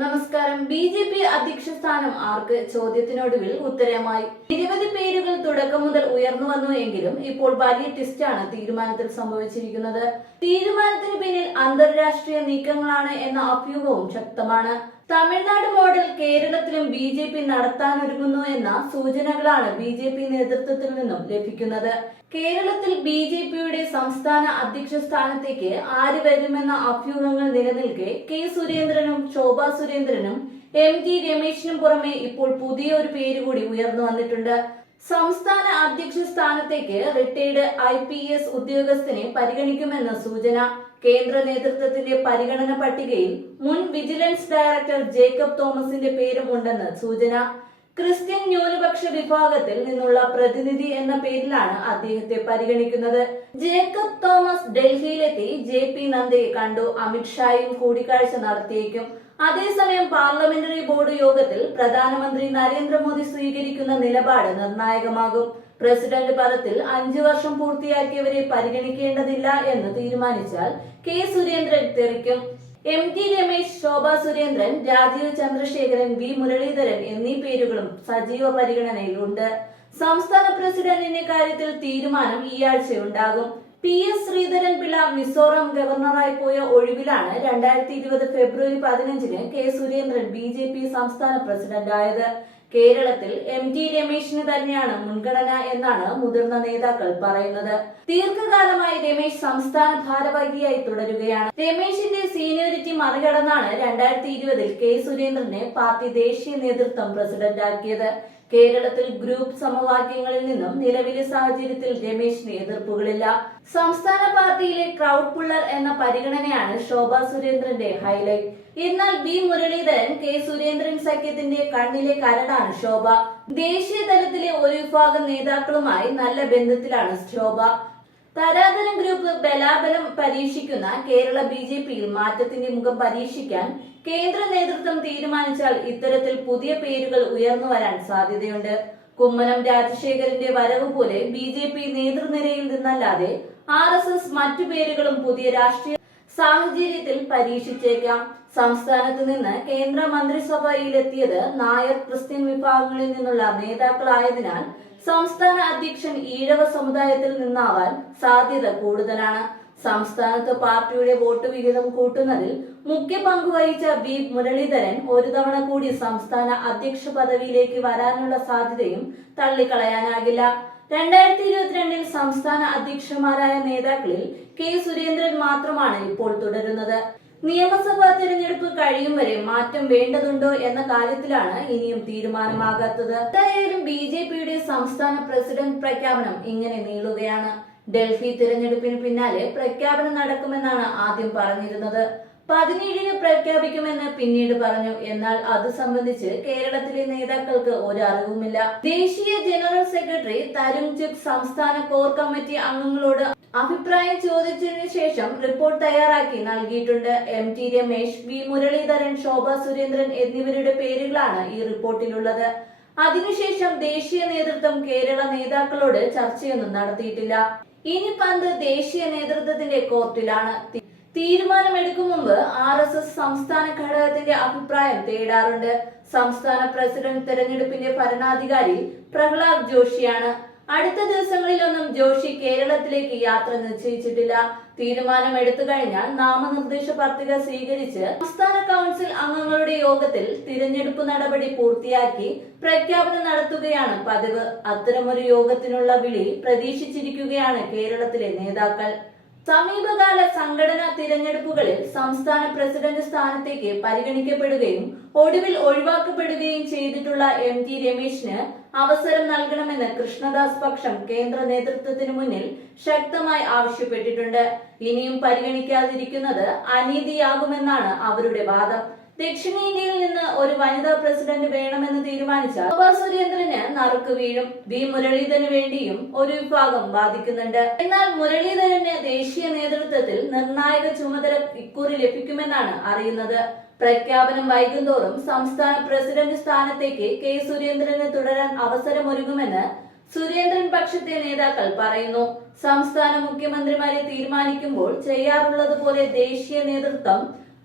നമസ്കാരം. B J P അധ്യക്ഷ സ്ഥാനം ആർക്ക്? ചോദ്യത്തിനൊടുവിൽ ഉത്തരമായി. നിരവധി പേരുകൾ തുടക്കം മുതൽ ഉയർന്നു വന്നു എങ്കിലും ഇപ്പോൾ വലിയ ട്വിസ്റ്റാണ് തീരുമാനത്തിൽ സംഭവിച്ചിരിക്കുന്നത്. തീരുമാനത്തിന് പിന്നിൽ അന്തർരാഷ്ട്രീയ നീക്കങ്ങളാണ് എന്ന അഭ്യൂഹവും ശക്തമാണ്. തമിഴ്നാട് മോഡൽ കേരളത്തിലും ബി ജെ പി നടത്താനൊരുങ്ങുന്നു എന്ന സൂചനകളാണ് ബി ജെ പി നേതൃത്വത്തിൽ നിന്നും ലഭിക്കുന്നത്. കേരളത്തിൽ ബി ജെ പിയുടെ സംസ്ഥാന അധ്യക്ഷ സ്ഥാനത്തേക്ക് ആര് വരുമെന്ന അഭ്യൂഹങ്ങൾ നിലനിൽക്കെ കെ സുരേന്ദ്രനും ശോഭ സുരേന്ദ്രനും എം ജി രമേശിനും പുറമെ ഇപ്പോൾ പുതിയ ഒരു പേര് കൂടി ഉയർന്നു വന്നിട്ടുണ്ട്. സംസ്ഥാന അധ്യക്ഷ സ്ഥാനത്തേക്ക് റിട്ടയർഡ് ഐ പി എസ് ഉദ്യോഗസ്ഥനെ പരിഗണിക്കുമെന്ന സൂചന. കേന്ദ്ര നേതൃത്വത്തിന്റെ പരിഗണന പട്ടികയിൽ മുൻ വിജിലൻസ് ഡയറക്ടർ ജേക്കബ് തോമസിന്റെ പേരും ഉണ്ടെന്ന് സൂചന. ക്രിസ്ത്യൻ ന്യൂനപക്ഷ വിഭാഗത്തിൽ നിന്നുള്ള പ്രതിനിധി എന്ന പേരിലാണ് അദ്ദേഹത്തെ പരിഗണിക്കുന്നത്. ജേക്കബ് തോമസ് ഡൽഹിയിലെത്തി. ജെ പി നന്ദയെ കണ്ടു. അമിത്ഷായും കൂടിക്കാഴ്ച നടത്തിയേക്കും. അതേസമയം പാർലമെന്ററി ബോർഡ് യോഗത്തിൽ പ്രധാനമന്ത്രി നരേന്ദ്രമോദി സ്വീകരിക്കുന്ന നിലപാട് നിർണായകമാകും. പ്രസിഡന്റ് പദത്തിൽ അഞ്ചു വർഷം പൂർത്തിയാക്കിയവരെ പരിഗണിക്കേണ്ടതില്ല എന്ന് തീരുമാനിച്ചാൽ K Surendran തെറിക്കും. M T Ramesh Shobha Surendran Rajeev Chandrasekharan V Muraleedharan എന്നീ പേരുകളും സജീവ പരിഗണനയിലുണ്ട്. സംസ്ഥാന പ്രസിഡന്റിന്റെ കാര്യത്തിൽ തീരുമാനം ഈ ആഴ്ചയുണ്ടാകും. പി എസ് ശ്രീധരൻ പിള്ള മിസോറാം ഗവർണറായി പോയ ഒഴിവിലാണ് രണ്ടായിരത്തി ഇരുപത് ഫെബ്രുവരി പതിനഞ്ചിന് K Surendran B J P സംസ്ഥാന പ്രസിഡന്റായത്. കേരളത്തിൽ എം ടി രമേശിന് തന്നെയാണ് മുൻഗണന എന്നാണ് മുതിർന്ന നേതാക്കൾ പറയുന്നത്. ദീർഘകാലമായി രമേശ് സംസ്ഥാന ഭാരവാഹിയായി തുടരുകയാണ്. രമേശിന്റെ സീനിയോറിറ്റി മറികടന്നാണ് രണ്ടായിരത്തി ഇരുപതിൽ കെ സുരേന്ദ്രനെ പാർട്ടി ദേശീയ നേതൃത്വം പ്രസിഡന്റാക്കിയത്. കേരളത്തിൽ ഗ്രൂപ്പ് സമവാക്യങ്ങളിൽ നിന്നും നിലവിലെ സാഹചര്യത്തിൽ രമേശിന് എതിർപ്പുകളില്ല. സംസ്ഥാന പാർട്ടിയിലെ ക്രൗഡ് പുള്ളർ എന്ന പരിഗണനയാണ് ശോഭ സുരേന്ദ്രന്റെ ഹൈലൈറ്റ്. എന്നാൽ ബി മുരളീധരൻ കെ സുരേന്ദ്രൻ സഖ്യത്തിന്റെ കണ്ണിലെ കരടാണ് ശോഭ. ദേശീയ തലത്തിലെ ഒരു വിഭാഗം നേതാക്കളുമായി നല്ല ബന്ധത്തിലാണ് ശോഭ. തരാതരം ഗ്രൂപ്പ് ബലാബലം പരീക്ഷിക്കുന്ന കേരള ബി ജെ പിയിൽ മാറ്റത്തിന്റെ മുഖം പരീക്ഷിക്കാൻ കേന്ദ്ര നേതൃത്വം തീരുമാനിച്ചാൽ ഇത്തരത്തിൽ പുതിയ പേരുകൾ ഉയർന്നു വരാൻ സാധ്യതയുണ്ട്. കുമ്മനം രാജശേഖരന്റെ വരവ് പോലെ ബി ജെ പി നേതൃനിരയിൽ നിന്നല്ലാതെ ആർ എസ് എസ് മറ്റു പേരുകളും പുതിയ രാഷ്ട്രീയ സാഹചര്യത്തിൽ പരീക്ഷിച്ചേക്കാം. സംസ്ഥാനത്ത് നിന്ന് കേന്ദ്ര മന്ത്രിസഭയിലെത്തിയത് നായർ ക്രിസ്ത്യൻ വിഭാഗങ്ങളിൽ നിന്നുള്ള നേതാക്കളായതിനാൽ സംസ്ഥാന അധ്യക്ഷൻ ഈഴവ സമുദായത്തിൽ നിന്നാവാൻ സാധ്യത കൂടുതലാണ്. സംസ്ഥാനത്ത് പാർട്ടിയുടെ വോട്ട് വിഹിതം കൂട്ടുന്നതിൽ മുഖ്യ പങ്കുവഹിച്ച വി മുരളീധരൻ ഒരു തവണ കൂടി സംസ്ഥാന അധ്യക്ഷ പദവിയിലേക്ക് വരാനുള്ള സാധ്യതയും തള്ളിക്കളയാനാകില്ല. രണ്ടായിരത്തി ഇരുപത്തിരണ്ടിൽ സംസ്ഥാന അധ്യക്ഷന്മാരായ നേതാക്കളിൽ കെ സുരേന്ദ്രൻ മാത്രമാണ് ഇപ്പോൾ തുടരുന്നത്. നിയമസഭാ തെരഞ്ഞെടുപ്പ് കഴിയും വരെ മാറ്റം വേണ്ടതുണ്ടോ എന്ന കാര്യത്തിലാണ് ഇനിയും തീരുമാനമാകാത്തത്. എന്തായാലും ബി ജെ പിയുടെ സംസ്ഥാന പ്രസിഡന്റ് പ്രഖ്യാപനം ഇങ്ങനെ നീളുകയാണ്. ഡൽഹി തിരഞ്ഞെടുപ്പിന് പിന്നാലെ പ്രഖ്യാപനം നടക്കുമെന്നാണ് ആദ്യം പറഞ്ഞിരുന്നത്. പതിനേഴിന് പ്രഖ്യാപിക്കുമെന്ന് പിന്നീട് പറഞ്ഞു. എന്നാൽ അത് സംബന്ധിച്ച് കേരളത്തിലെ നേതാക്കൾക്ക് ഒരു അറിവുമില്ല. ദേശീയ ജനറൽ സെക്രട്ടറി തരുൺ ചുക് സംസ്ഥാന കോർ കമ്മിറ്റി അംഗങ്ങളോട് അഭിപ്രായം ചോദിച്ചതിനു ശേഷം റിപ്പോർട്ട് തയ്യാറാക്കി നൽകിയിട്ടുണ്ട്. M T Ramesh V Muraleedharan Shobha Surendran എന്നിവരുടെ പേരുകളാണ് ഈ റിപ്പോർട്ടിലുള്ളത്. അതിനുശേഷം ദേശീയ നേതൃത്വം കേരള നേതാക്കളോട് ചർച്ചയൊന്നും നടത്തിയിട്ടില്ല. ഇനി പന്ത് ദേശീയ നേതൃത്വത്തിന്റെ കോർട്ടിലാണ്. തീരുമാനമെടുക്കും മുമ്പ് ആർ എസ് എസ് സംസ്ഥാന ഘടകത്തിന്റെ അഭിപ്രായം തേടാറുണ്ട്. സംസ്ഥാന പ്രസിഡന്റ് തെരഞ്ഞെടുപ്പിന്റെ ഭരണാധികാരി പ്രഹ്ലാദ് ജോഷിയാണ് അടുത്ത ദിവസങ്ങളിലൊന്നും ജോഷി കേരളത്തിലേക്ക് യാത്ര നിശ്ചയിച്ചിട്ടില്ല. തീരുമാനം എടുത്തു കഴിഞ്ഞാൽ നാമനിർദ്ദേശ പത്രിക സ്വീകരിച്ച് സംസ്ഥാന കൗൺസിൽ അംഗങ്ങളുടെ യോഗത്തിൽ തിരഞ്ഞെടുപ്പ് നടപടി പൂർത്തിയാക്കി പ്രഖ്യാപനം നടത്തുകയാണ് പതിവ്. അത്തരമൊരു യോഗത്തിനുള്ള വിളി പ്രതീക്ഷിച്ചിരിക്കുകയാണ് കേരളത്തിലെ നേതാക്കൾ. സമീപകാല സംഘടനാ തിരഞ്ഞെടുപ്പുകളിൽ സംസ്ഥാന പ്രസിഡന്റ് സ്ഥാനത്തേക്ക് പരിഗണിക്കപ്പെടുകയും ഒടുവിൽ ഒഴിവാക്കപ്പെടുകയും ചെയ്തിട്ടുള്ള എം ടി രമേശിന് അവസരം നൽകണമെന്ന് കൃഷ്ണദാസ് പക്ഷം കേന്ദ്ര നേതൃത്വത്തിന് മുന്നിൽ ശക്തമായി ആവശ്യപ്പെട്ടിട്ടുണ്ട്. ഇനിയും പരിഗണിക്കാതിരിക്കുന്നത് അനീതിയാകുമെന്നാണ് അവരുടെ വാദം. ദക്ഷിണേന്ത്യയിൽ നിന്ന് ഒരു വനിതാ പ്രസിഡന്റ് വേണമെന്ന് തീരുമാനിച്ച ശോഭാ സുരേന്ദ്രന് നറുക്ക് വീഴും. വി. മുരളീധരന് വേണ്ടിയും ഒരു വിഭാഗം വാദിക്കുന്നുണ്ട്. എന്നാൽ മുരളീധരന് ദേശീയ നേതൃത്വത്തിൽ നിർണായക ചുമതല ഇക്കുറി ലഭിക്കുമെന്നാണ് അറിയുന്നത്. പ്രഖ്യാപനം വൈകുന്തോറും സംസ്ഥാന പ്രസിഡന്റ് സ്ഥാനത്തേക്ക് കെ. സുരേന്ദ്രന് തുടരാൻ അവസരമൊരുങ്ങുമെന്ന് സുരേന്ദ്രൻ പക്ഷത്തെ നേതാക്കൾ പറയുന്നു. സംസ്ഥാന മുഖ്യമന്ത്രിമാരെ തീരുമാനിക്കുമ്പോൾ ചെയ്യാറുള്ളത് പോലെ ദേശീയ നേതൃത്വം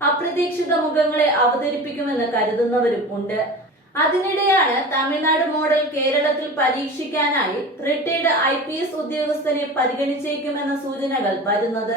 അപ്രതീക്ഷിത മുഖങ്ങളെ അവതരിപ്പിക്കുമെന്ന് കരുതുന്നവരും ഉണ്ട്. അതിനിടെയാണ് തമിഴ്നാട് മോഡൽ കേരളത്തിൽ പരീക്ഷിക്കാനായി റിട്ടയർഡ് ഐ പി എസ് ഉദ്യോഗസ്ഥനെ പരിഗണിച്ചേക്കുമെന്ന സൂചനകൾ വരുന്നത്.